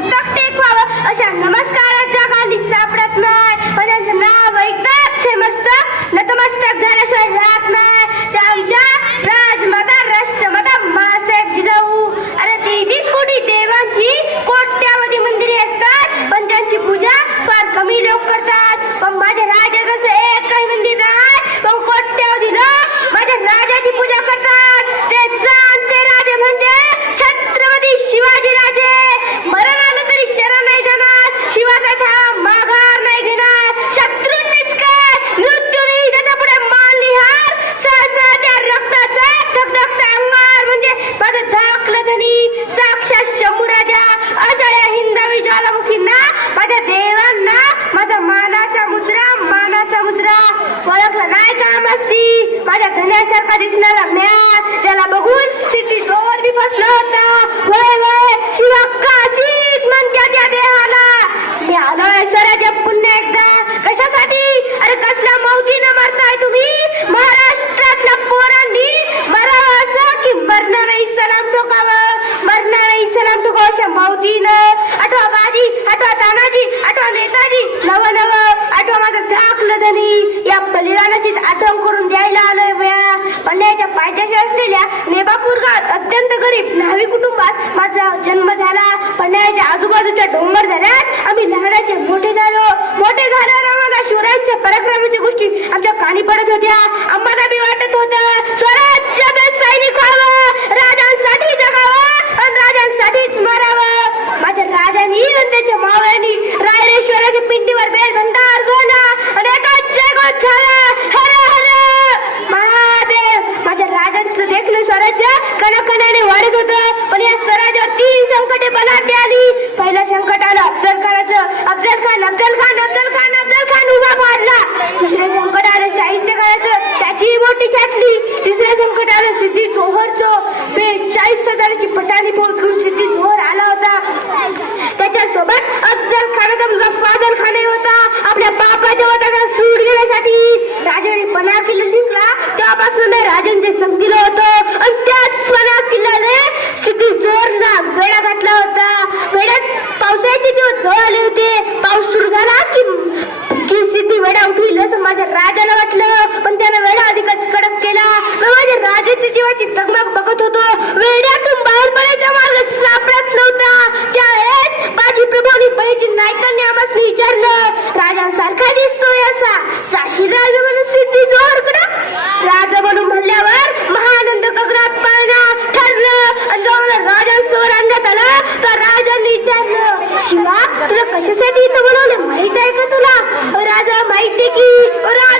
मस्तक टेकवावं अशा नमस्काराच्या खाली सापडत नाही पण त्यांचं नाव ऐकताच हे मस्तक नतमस्तक झाल्याशिवाय राहत नाही ते आमच्या राजमाता धन्यासारखा दिसणारा म्या त्याला बघून सिद्धी जोर बी बसला होता. वय वय शिवा काशीत म्हणत्या त्या देहाला. मी आलोय स्वराज्य पुन्हा एकदा. कशासाठी? अरे कसल्या मौतीनं मरताय तुम्ही? महाराष्ट्रातल्या पोरांनी मरावं असं की मरणार नाही सलाम ठोकावं. मरणार नाही सलाम ठोकावं अशा मौतीनं. आठवा बाजी आठवा तानाजी आठवा नेताजी नव नव. आठवा माझं धाकलं धनी. या बलिदानाचीच आठवा पायथ्याशी असलेल्या नेबापूर गावात अत्यंत गरीब न्हावी कुटुंबात माझा जन्म झाला. पन्हाळ्याच्या आजूबाजूच्या डोंगर झाल्यात आम्ही लहानाचे मोठे झालो. मोठे झाल्यावर आम्हाला शिवरायांच्या पराक्रमाच्या गोष्टी आमच्या कानी पडत होत्या आम्हाला बी वाटत होतं स्वराज्य सैनिक व्हावं राजांसाठी जगावं आणि राजांसाठीच मरावं माझ्या राजांनी आणि त्याच्या मावळ्यांनी रायरेश्वराच्या पिंडीवर बेल भंडार गोला आणि एका जगत झाला हर हर महादेव माझ्या राजांचं देखलं स्वराज्य कणाकणाने वाढत होतं पण या स्वराज्यावर तीन संकटे बलाढ्य आली पहिलं संकट आलं अफजल खानाचं अफजल खान अफजल खान अफजल खान अफजल खान उभा पाडला दुसरं संकट आलं शाहिस्ते खानाचं त्याची मोठी छाटली तिसरं संकट आलं सिद्धी जोहरचं बेचाळीस हजाराची पटाणी फौज घेऊन सिद्धी जोहर आला होता. त्याच्यासोबत अफजल खानाचा मुलगा फाजल खाने होता. आपल्या बापाच्या वताचा सूट घेण्यासाठी राजाने पन्हाळ किल्ला जिंकला. तेव्हापासून मी राजांचे संगतीला होतो. आणि त्याच पन्हाळ किल्ल्याने सिद्धी जोरला वेढा घातला होता. वेड्यात पावसाळ्याचे दिवस जवळ आले होते. पाऊस सुरू झाला की की सिद्धी वेडा उठवील असं माझ्या राजाला वाटलं पण त्यानं वेडा अधिकच कडक केला मी माझ्या राजाची जीवाची तगमग बघत होतो वेड्यातून बाहेर पडायचा मार्ग सापडत नव्हता. त्यावेळेस बाजी प्रभू आणि बळीची नायकांनी आम्हाला विचारलं राजा सारखा दिसतोय असा. जाशील राजा म्हणून सिद्धी जोहरकडं राजा म्हणून म्हणल्यावर महानंद गगनात पाळणं ठरलं. आणि जाऊन राजांसमोर आणण्यात आलं तर राजांनी विचारलं शिवा तुला कशासाठी इथं बोलवलं? माहीत आहे का तुला? राजा माहिती की राजा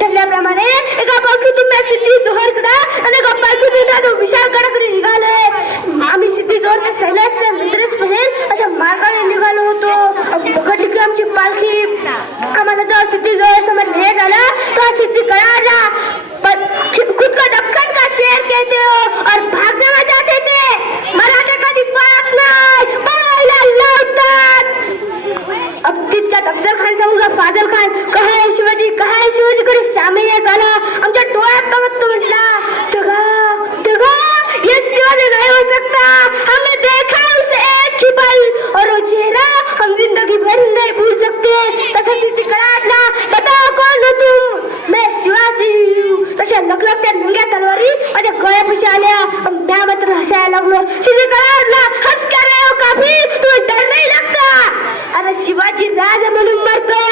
तसा सिद्धी कळाडला बताओ कौन हो. तुम मैं शिवाजी हूँ तशा लखलखत्या तलवारी माझ्या गळ्यापाशी आल्या. अन म्या मात्र हसायला लागलो. सिद्धी कळाडला हस का रहे हो काफी तुम्हें डर नाही लगता अरे शिवाजी राजा म्हणून मरतोय.